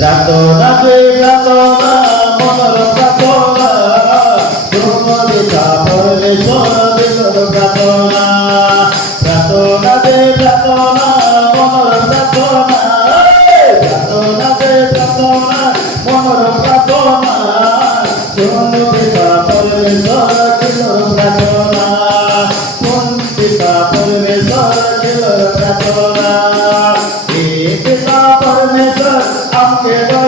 প্রার্থনা যে প্রার্থনা মনর প্রার্থনা সুমদিতা পরমেশ্বর দিলর প্রার্থনা প্রার্থনা যে প্রার্থনা মনর প্রার্থনা প্রার্থনা যে প্রার্থনা মনর প্রার্থনা সুমদিতা পরমেশ্বর দিলর প্রার্থনা সুমদিতা পরমেশ্বর দিলর প্রার্থনা हे पिता परमेश्वर आपके